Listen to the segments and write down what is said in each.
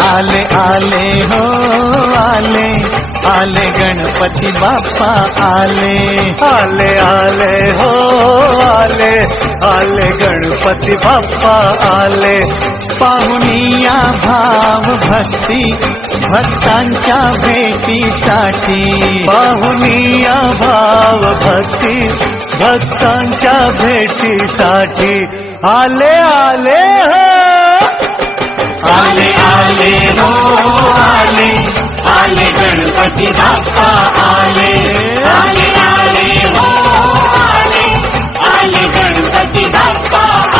आले आले हो आले. आले गणपती बाप्पा आले. आले आले हो आले. आले गणपती बाप्पा आले. पाहुनिया भाव भक्ती भक्तांच्या भेटीसाठी. पाहुनिया भाव भक्ती भक्तांच्या भेटीसाठी. आले आले हो! आले आले हो आले. आले गणपती बाप्पा आले. आले आले हो आले. आले गणपती बाप्पा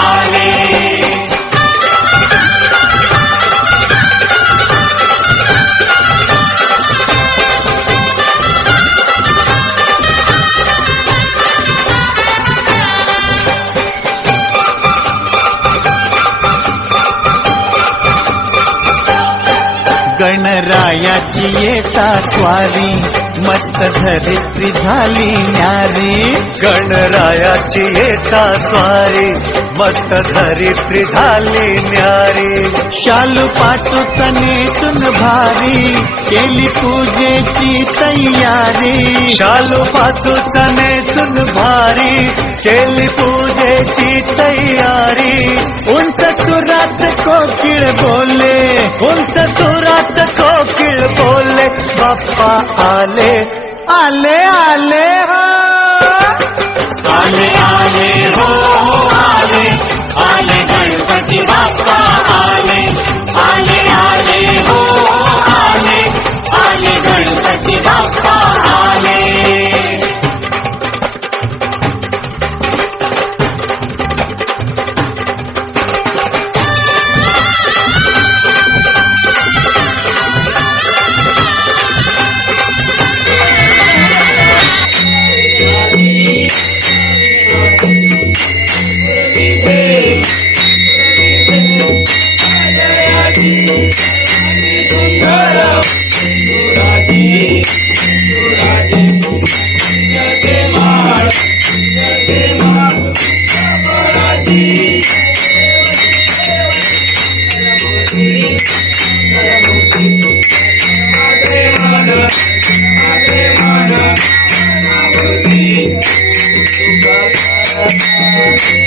रायाची येता स्वारी मस्त धरित्री झाली न्यारी. गणरायाची येता स्वारी मस्त धरित्री झाली न्यारी. शालू पाचूच नेसून भारी. केली पूजेची तयारी. शालू पाचूच नेसून भारी. केली पूजेची तयारी. उंच सुरात कोकिळ बोले उंच सुरात कोकिळ बोलले. बाप्पा आले आले आले हो. आले आले हो, हो आले. आले गणपती बाप्पा आले.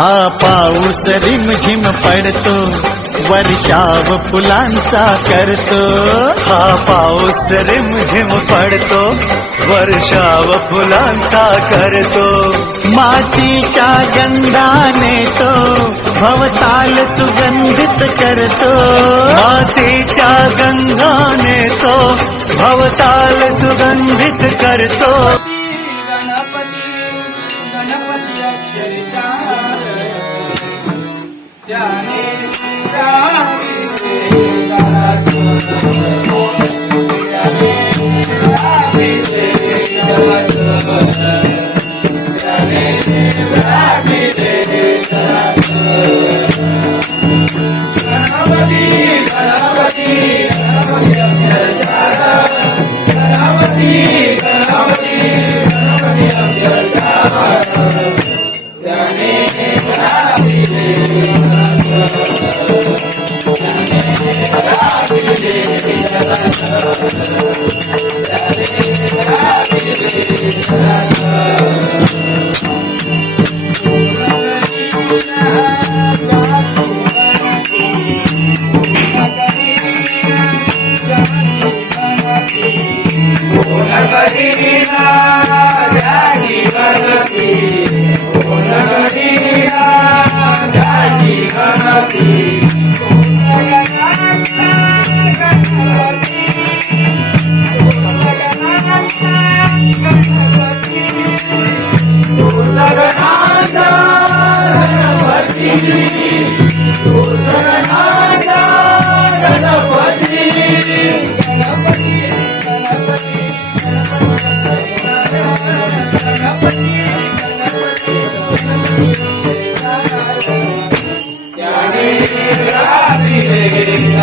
हा पाऊस रिमझिम पडतो वर्षाव फुलांचा करतो. हा पाऊस रिमझिम पडतो वर्षाव फुलांचा करतो. मातीच्या गंधाने तो भवताल सुगंधित करतो. मातीच्या गंधाने तो भवताल सुगंधित करतो. गणपती गणपती गणपती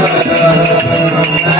अक्षरचार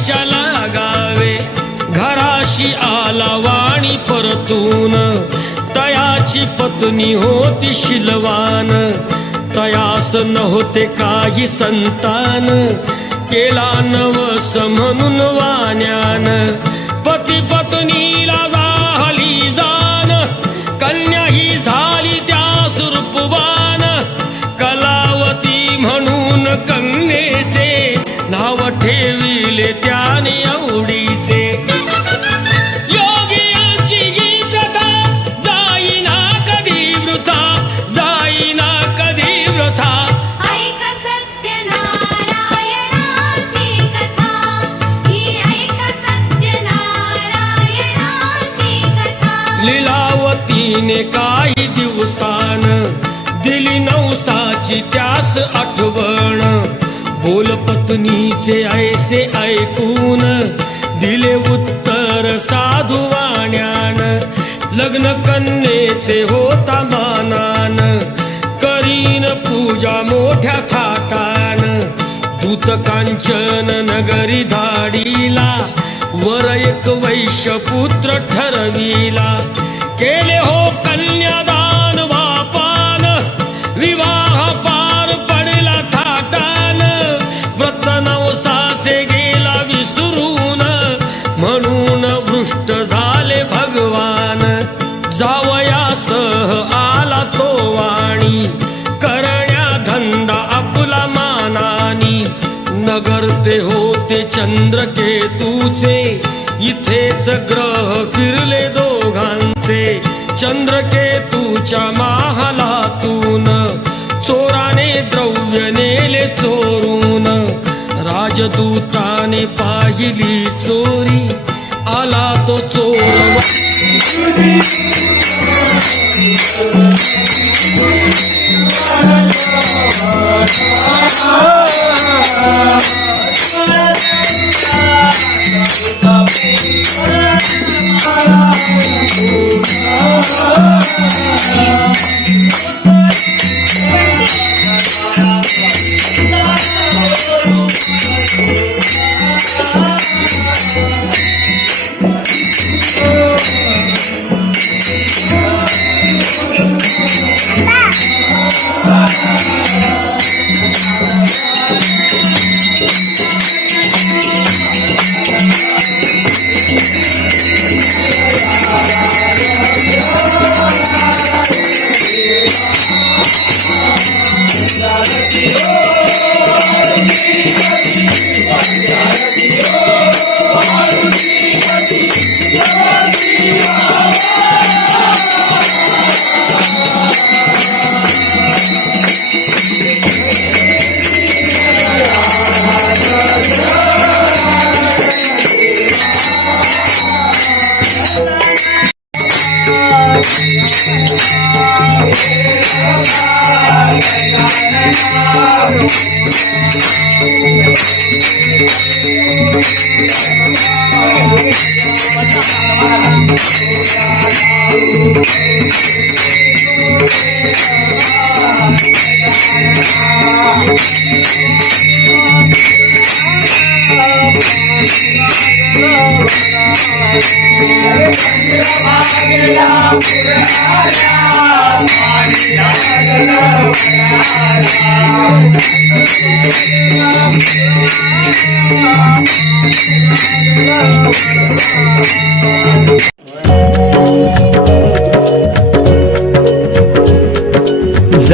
देशाच्या लागावे. घराशी आला वाणी परतून. तयाची पत्नी होती शिलवान. तयास नव्हते काही संतान. केला नवस म्हणून वाण्यान. पती पत्नीला दिली नवसाची त्यास आठवण. बोल पत्नीचे ऐसे ऐकून दिले उत्तर साधू वाण्यान. लग्न कन्येचे होता मानान करीन पूजा मोठ्या थाटान. दूत कांचन नगरी धाडीला वर एक वैश्यपुत्र ठरविला. केले हो कल केतूचे इथेच ग्रह फिरले दोघांचे. चंद्रकेतूच्या महालातून चोराने द्रव्य नेले चोरून. राजदूताने पाहिली चोरी आला तो चोर.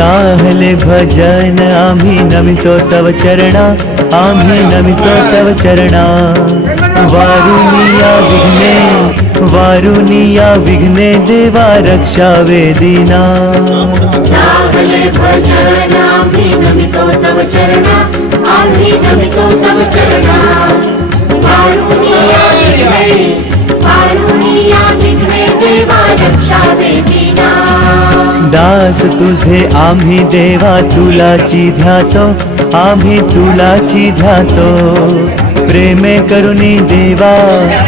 जाहले भजन आम्ही नमितो तव चरणा आम्ही नमितो तव चरणा। वारुनिया विघ्ने वारुनिया विघ्ने देवा रक्षा वेदिना। साहले भजन आम्ही नमितो तव चरणा आम्ही नमितो तव चरणा। वारुनिया विघ्ने वारुनिया विघ्ने देवा रक्षा वेदिना। दास तुझे आम्ही देवा तुलाची ध्यातो आम्ही तुलाची ध्यातो. प्रेमे करुणी देवा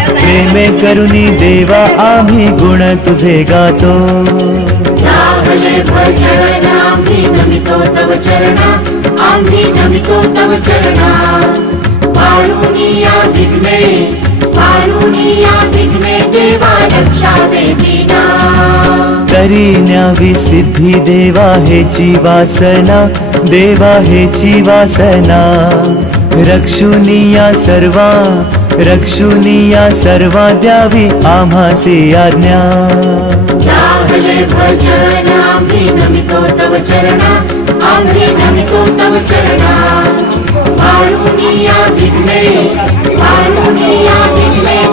प्रेमे करुणी देवा आम्ही गुण तुझे गातो. विघ्ने देवा रक्षा वेदिना तरी न्यावी सिद्धी देवा हेची वासना देवा हेची वासना रक्षुनिया सर्वा रक्षुनिया सर्वा द्यावी आम्हासी आज्ञा. भजन आम्ही नमितो तव चरणा आम्ही नमितो तव चरणा.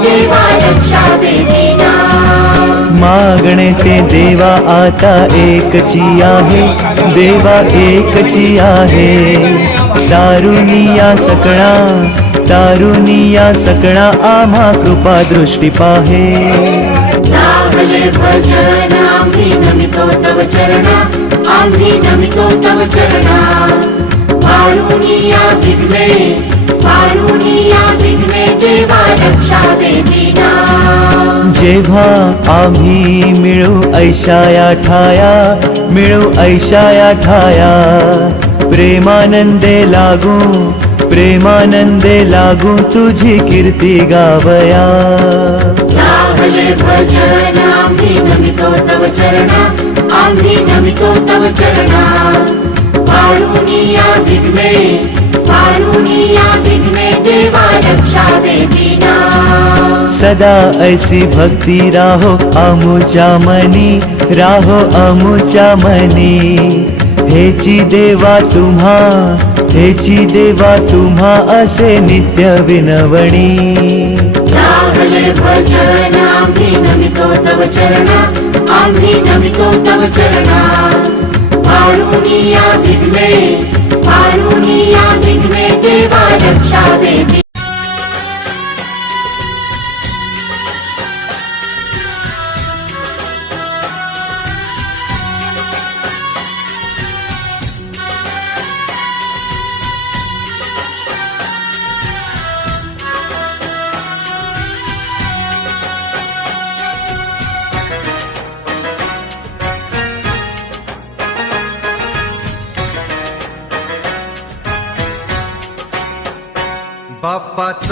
देवा रक्षा देवी. मागणे ते देवा आता एकची आहे. देवा एकची आहे. दारुनिया सकळा दारुनिया सकळा आम्हा कृपा दृष्टी पाहे. भजन आम्ही नमितो तव चरणा आम्ही नमितो तव चरणा. कारुणिया विघ्ने जेव्हा आम्ही मिळू ऐशाया ठाया मिळू ऐशाया ठाया प्रेमानंदे लागू प्रेमानंदे लागू तुझी कीर्ती गावया। भजन आम्ही नमितो तव चरणा आम्ही नमितो तव चरणा। कारुणिया विघ्ने देवा रक्षा वेदिना सदा ऐसी भक्ती राहो अमुच्या मनी राहो अमुच्या मनी। हेची देवा तुम्हा विठ्ठेची देवा तुम्हा असे नित्य विनवणी। भजन आम्ही नमितो तव चरणा आम्ही नमितो तव चरणा। पारुनिया विघ्ने पारुनिया विघ्ने देवा रक्षावे बाप्पा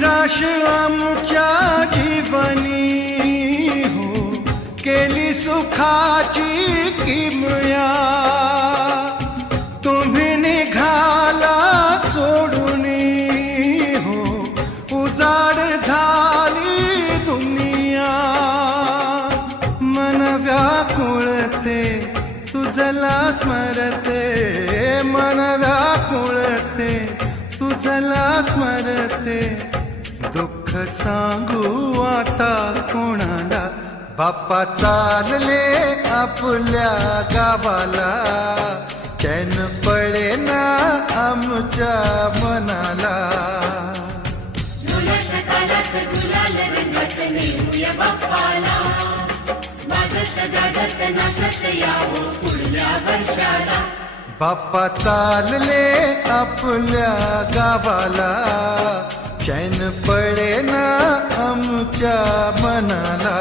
निराश आमच्या जीवनी हो केली सुखाची किमया. तुम्ही निघाला सोडून हो उजाड झाली दुनिया. मन व्याकुळते तुझला स्मरते. मन व्याकुळते तुझला स्मरते. सांगू आता कोणाला? बाप्पा चालले आपल्या गावाला. चैन पडे ना आमच्या मनाला. बाप्पा चालले आपल्या गावाला. चैन पडे ना आमच्या मनाला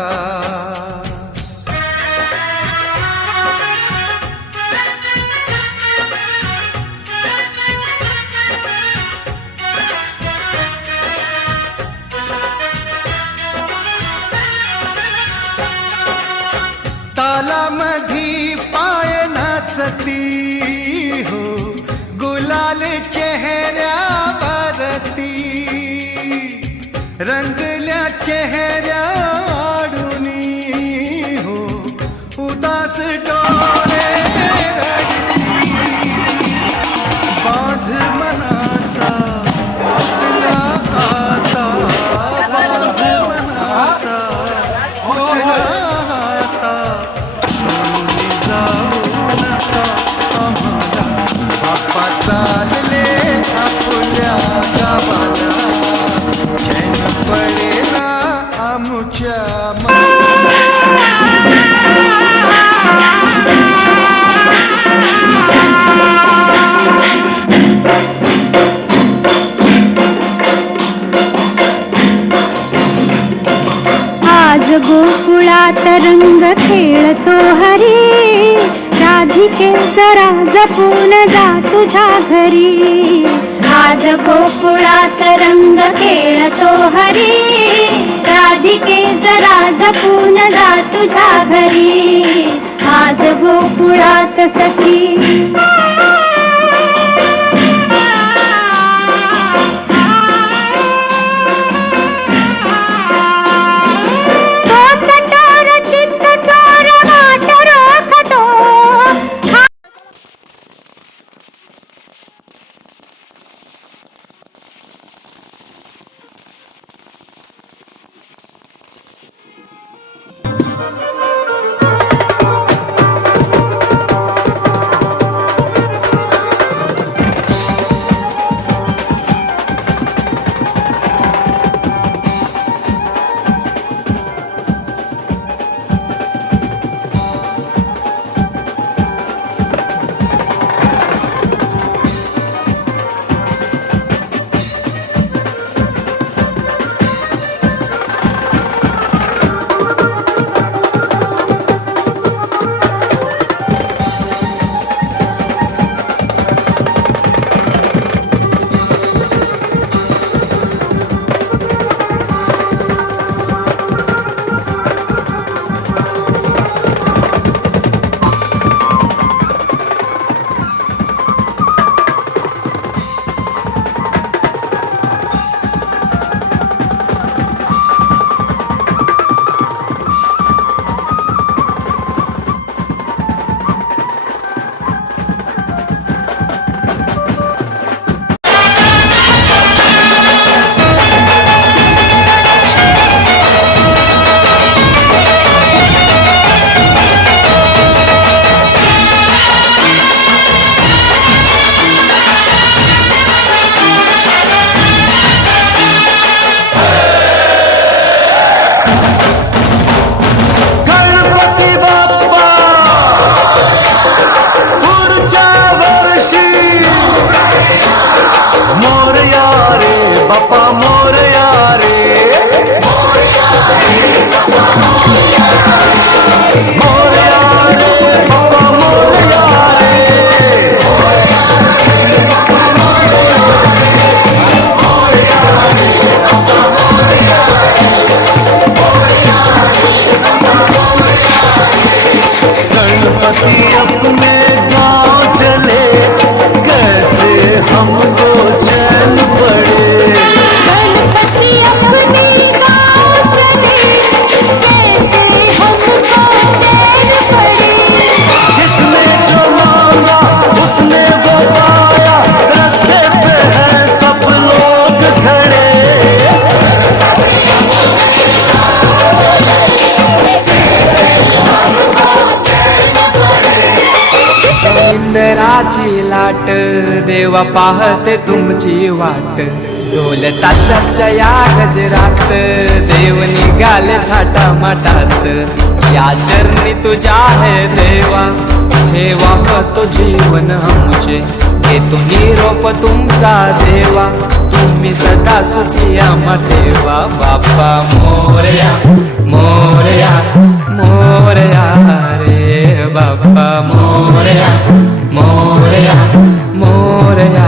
तालामधी पाय नाचती आज गोकुळात रंग खेळतो हरी. राधिके जरा जपून जा तुझ्या घरी. आज गोकुळात रंग खेळतो हरी. राधिके जरा जपून जा तुझ्या घरी. आज गोकुळात सखी. पाहते तुमची वाट. ढोल ताशाच्या या गजरात. देव निघाले थाटा माटात या चरणी तुझ्या आहे देवा. ठेवा तो जीवन आमचे. घेतो निरोप तुमचा देवा. तुम्ही सदा सुखी आम्हा देवा. बाप्पा मोरया मोरया मोरया रे बाप्पा मोरया मोरया. मोरया